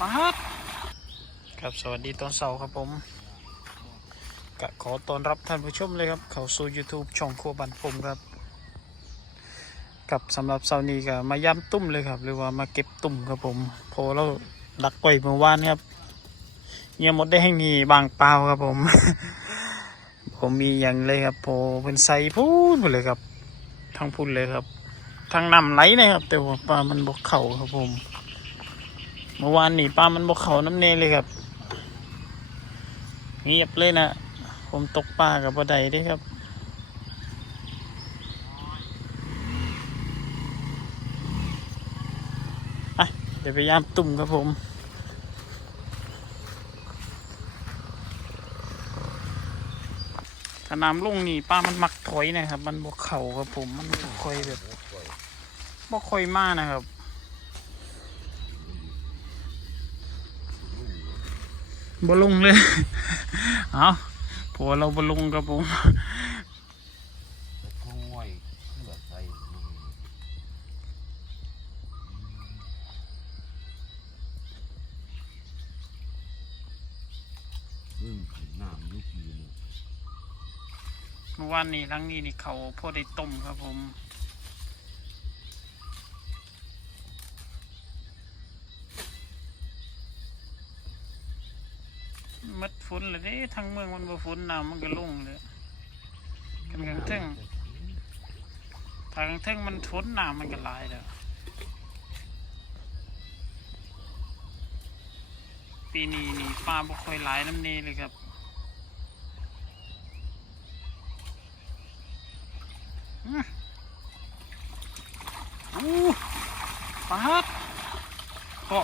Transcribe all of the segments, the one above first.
ปัดครับสวัสดีตอนเสาร์ครับผมกะขอต้อนรับท่านผู้ชมเลยครับ เข้าสู่ YouTube ช่องครัวบันผมครับกับสำหรับเสาร์นี้ก็มาย้ำตุ้มเลยครับ หรือว่ามาเก็บตุ่มครับผมพอเราดักไว้เมื่อวานครับเงียหมดได้ให้มีบางเปล่าครับผม ผมมีอย่างเลยครับโพเป็นไซพูนไปเลยครับทั้งพูนเลยครับทั้งนำไหลนะครับ แต่ว่าปลามันบกเข่าครับผม เมื่อวานนี่ปลามันบกเขาน้ำเนเลยครับเงียบเลยนะผมตกปลากับปลาใดเด้วยครับอะเดี๋ยวไปย่ามตุ่มครับผมถ้าน้ำลงนี่ป้ามันมักถอยนะครับ มันบกเข่าครับผม มันบ่ค่อยแบบบ่ค่อยมากนะครับ บลงเลย เอาผัวเราบลงครับผมเมื่อวานนี้ทั้งนี้นี่เขาพอได้ต้มครับผม มัดฝนเลยเด้ทั้งเมืองมันบ่ฝนน้ำมันก็ลงเลยกันกันทึ่งทางทึ่งมันฝนน้ำมันก็หลายแล้วปีนี้นี่ปลาบ่ค่อยหลายน้ำเนเลยครับอู้ปลาดพ่อ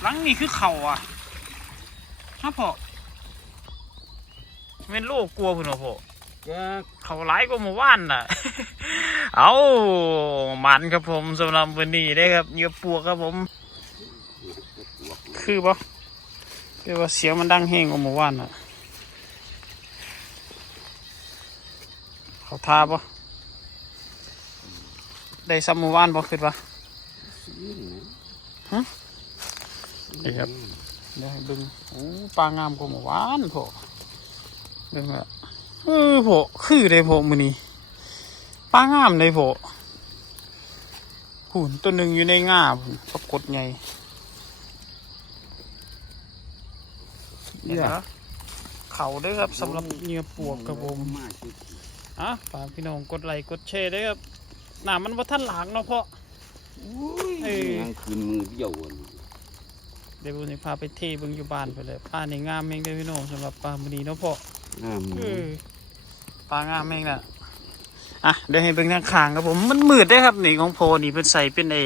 หลังนี่คือเข่าอะ ฮะพ่อเป็นโรคกลัวพุ่นเหรอพ่อแจ๊กเขาร้ายกว่าหมู่บ้านน่ะ เอามันครับผมสำหรับวันนี้ได้ครับเหยื่อปวกครับผม คือปะเรียกว่าเสียงมันดังแห้งกว่าหมู่บ้านน่ะ เขาทาปะได้ซ้ำหมู่บ้านปะคือปะฮะนี่ครับ เดี๋ยวให้เบึงโอ้ปลางามกว่าหมู่บ้านพอเบิ่งละเออพอคือได้พอมือนี้ปลางามได้พอหุ่นตัวหนึ่งอยู่ในง่าพุ่นปรากฏไงเดี๋ยวนะเขาเด้วยครับสำหรับเหงื่อปวกครับผมมาชุดอะฝากพี่น้องกดไลค์กดแชร์ด้วยครับหนามันว่าท่านหลางเนาะเพราะอุ้ยเอ้ยยังคืนมือเดียวอะ เดี๋ยววันนี้พาไปเทเบิ่งอยู่บ้านไปเลยปลาในงามเองเด้อพี่น้องสำหรับปลามือนี้เนาะเพาะน้ำเออปลางามเองน่ะอะเดี๋ยวให้เบิ่งทางข้างครับผมมันมืดได้อครับนี่ของโพนี่เป็นใส่เป็นเอ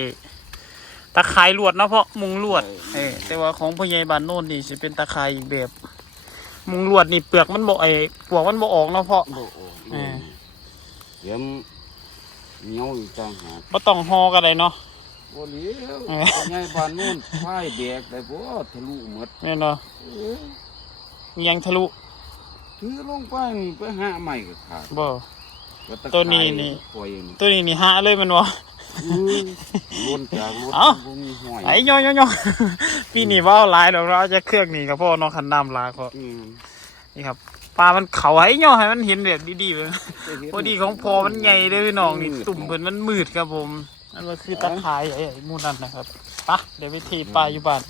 ตะข่ายลวดเนาะเพาะมุงลวดเออแต่ว่าของพ่อใหญ่บ้านโน่นนี่จะเป็นตะข่ายอีกแบบ มุงลวดนี่เปลือกมันบ่ไอปลวกมันบ่ออกเนาะเพาะ โอ้โหเออเดี๋ยวเหนียวอีกต่างหากบ่ต้องฮอก็ได้เนาะ โอ้เหลี้ยวเออไงบ้านนู้นพ่ายแดกได้บ่ทะลุหมดแม่นเนาะเอ้ยมียังทะลุถือลงไปนี่ไปหาใหม่ก็ขาดบ่ ก็ตะตัวนี้นี่ ปล่อยนี่ตัวนี้นี่หาเลยแมันวะอื้อล้นจากรถเอ้า บ่มีห้อยไอ้ย่อยย่อยพี่นี่ว่าหลายดอกเราจะเครื่องนี่กับพ่อน้องคันดำลายพออืมนี่ครับปลามันเขาไอ้ย่อให้มันเห็นแบบดีๆเลยพอดีของพอมันใหญ่เลยพี่น้องนี่ตุ่มเพิ่นมันมืดครับผม นั่นก็คือตะข่ายไอ้ไอ้หมูนั่นนะครับปะเดี๋ยวไปทีปลาอยู่บ้าน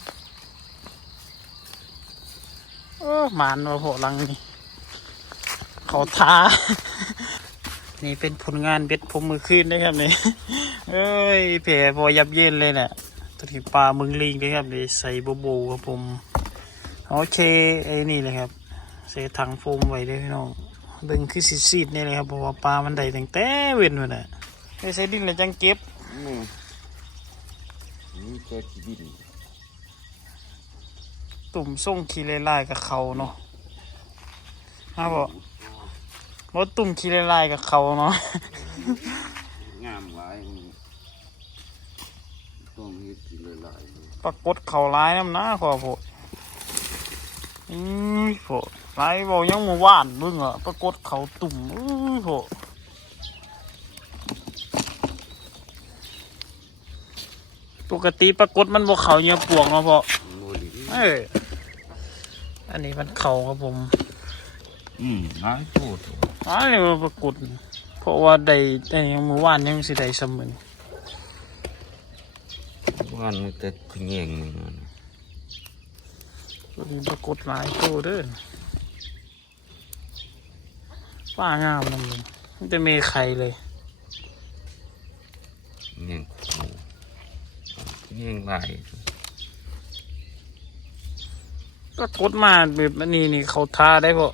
เออหมานมาโผล่ลังนี่เขาท้า นี่เป็นผลงานเบ็ดผมมือคืนนะครับนี่เอ้ยแผลพอยับเย็นเลยแหละตัวที่ปลามึงลิงเลยครับนี่ใส่โบโบครับผมโอเคไอ้นี่เลยครับใส่ถังโฟมไว้ด้วยพี่น้องเบิ่งคือซีดๆนี่เลยครับเพราะว่าปลามันได้ตั้งแต่เว้นมาน่ะไปใส่ดินแล้วจังเก็บ นี่นี่แค่ชีวิตตุ่มส่งขี้เลายๆกับเขาเนาะฮะบ่บ่าตุ่มขี้เลายๆกับเขาเนาะงามหลายนี่ต้องเฮ็ดกินหลายๆเลยปรากฏเขาร้ายน้ำหน้าขอโพดอือโพดร้ายบอกยังมู่ว่านมึงอะปรากฏเขาตุ่มอือโพ ปกติปรากฏมันบ่เขาเหยื่อปวกเนาะพ่อโอ้ดิเอออันนี้มันเขาครับผม อืมหลายโทษอ๋อนี่มันปรากฏเพราะว่าได้แต่ยังเมื่อวานยังสิได้เสมอว่ามันแต่ขะแยงมันนั่นตัวนี้ปรากฏหลายตัวเด้อป้างามนะมึงมันจะมีไข่เลยแยงเขา แยงลายก็กดมาแบบอันนี้นี่เขาทาได้บ่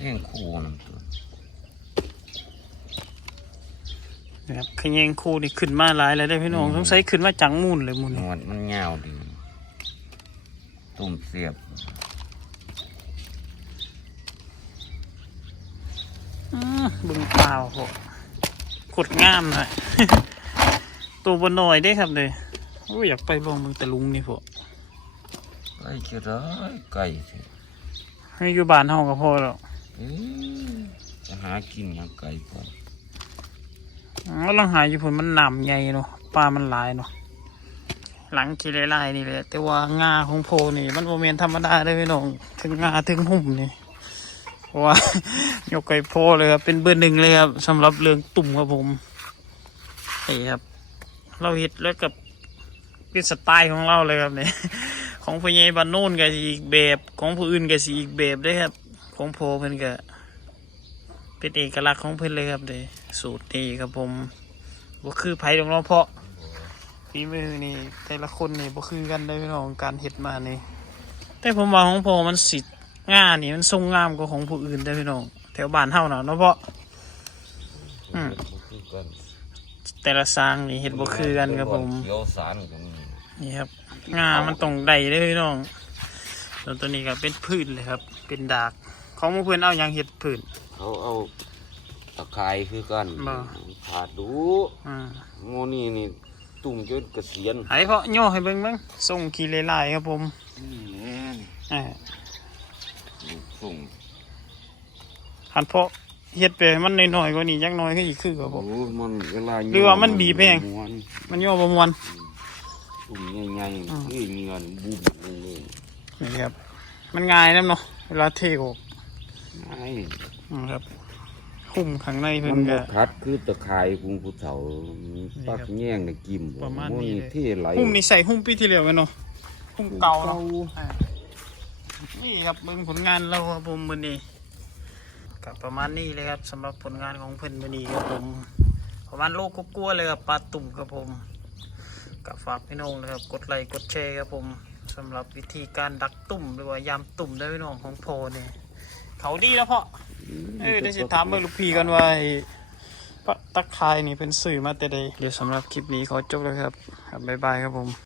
แยงคู่นั่นตัวนะครับขยงคู่นี่ขึ้นมาหลายแล้วได้อพี่น้องต้องใช้ขึ้นมาจังมูนเลยมูนหนวดมันยาวดีตุ่มเสียบอื้อเบึงเปล่าพอขดงามหน่อย ตัวบนหน่อยได้ครับเลยโอ้ยอยากไปลองเบึงตะลุงนี่พอไก่จะได้ไก่สิให้อยู่บ้านห้องก็พอแล้วเอ๊ะจะหากินหยังไก่ก่อนก็ลังหาอยู่ผลมันหนำใหญ่เนาะปลามันหลายเนาะหลังกีไล่ๆนี่แหละแต่ว่างาของโพนี่ มันโมเมนธรรมดาได้อพี่น้องถึงงาถึงหุ่มนี่เพราะว่า ยกไก่โพเลยครับเป็นเบอร์หนึ่งเลยครับสำหรับเรื่องตุ่มครับผมนี่ครับ เราเห็ดแล้วกับเป็นสไตล์ของเราเลยครับเนี่ยของพ่อใหญ่บ้านโน่นก็สิอีกแบบ ของผู้อื่นก็สิอีกแบบเด้ครับ ของโพเพิ่นก็เป็นเอกลักษณ์ของเพิ่นเลยครับเด้สูตรนี้ครับผมบ่คือไผดอกเนาเพาะฝีมือนี่แต่ละคนนี่บ่คือกันได้พี่น้องการเฮ็ดมานี่แต่ผมว่าของโพมันสิงานนี่มันทรงงามกว่าของผู้อื่นได้พี่น้องแถวบ้านเฮาน่ะเนาะเพาะอืม แต่ละสร้างนี่เฮ็ดบ่คือกันครับผมเขียวสารกันนี่นี่ครับงามันตรงใดได้อพี่น้องส่วนตัวนี้ก็เป็นพื้นเลยครับ เป็นดากของหมู่เพื่อนเอาหยังเห็ดพื้นเขาเอาตะไคร้คือกันบ่ขาดดูอ่าโมนี่นี่ตุ่มจนเกษียณไอ้เพาะโย่ให้เบิ่งเบิ่งส่งขี้เลายๆครับผมนี่แน่นอ่าลูกส่งหันเพาะ เฮ็ดไปให้มันน้อยๆกว่านี้จักหน้อยก็อีกคือครับผโอ้มมันเวลาหรือว่ามันบีบแห้งม้วนมันโย่บ่ม่วนตุ่มใหญ่อืมๆคือเงินบุบนี่นี่นี่ครับ มันง่ายนํเนาะเวลาเทออกไอ้อืมครับหุ้มข้างในเพิ่มันนบ่ก็คัดคือตะไคร้กรุงผู้เฒ่าปักแย่งในกิมประมาณโนี้เลยเทไหลหุ้มนี่ใส่หุ้มปีที่แล้วแม่นเนาะหุ้มเก่าเนาะอ่านี่ครับเบิ่งผลงานเราครับผมมือนี้ กับประมาณนี้เลยครับสำหรับผลงานของเพิ่นมือนี้ครับผมประมาณโลกกลัวาๆเลยครับปลาตุ่มครับผมกับฝากพี่น้องนะครับกดไลค์กดแชร์ครับผมสำหรับวิธีการดักตุ่มหรือว่ายามตุ่มได้พี่น้องของโพเนี่ยเขาดีแล้วเพาะเออได้สิถามเมื่อลูกพี่กันว่าไอ้ปลาตักคายนี่เป็นสื่อมาแต่ใดเดี๋ยวสำหรับคลิปนี้ขอจบแล้วครับครับบ๊ายบายครับผม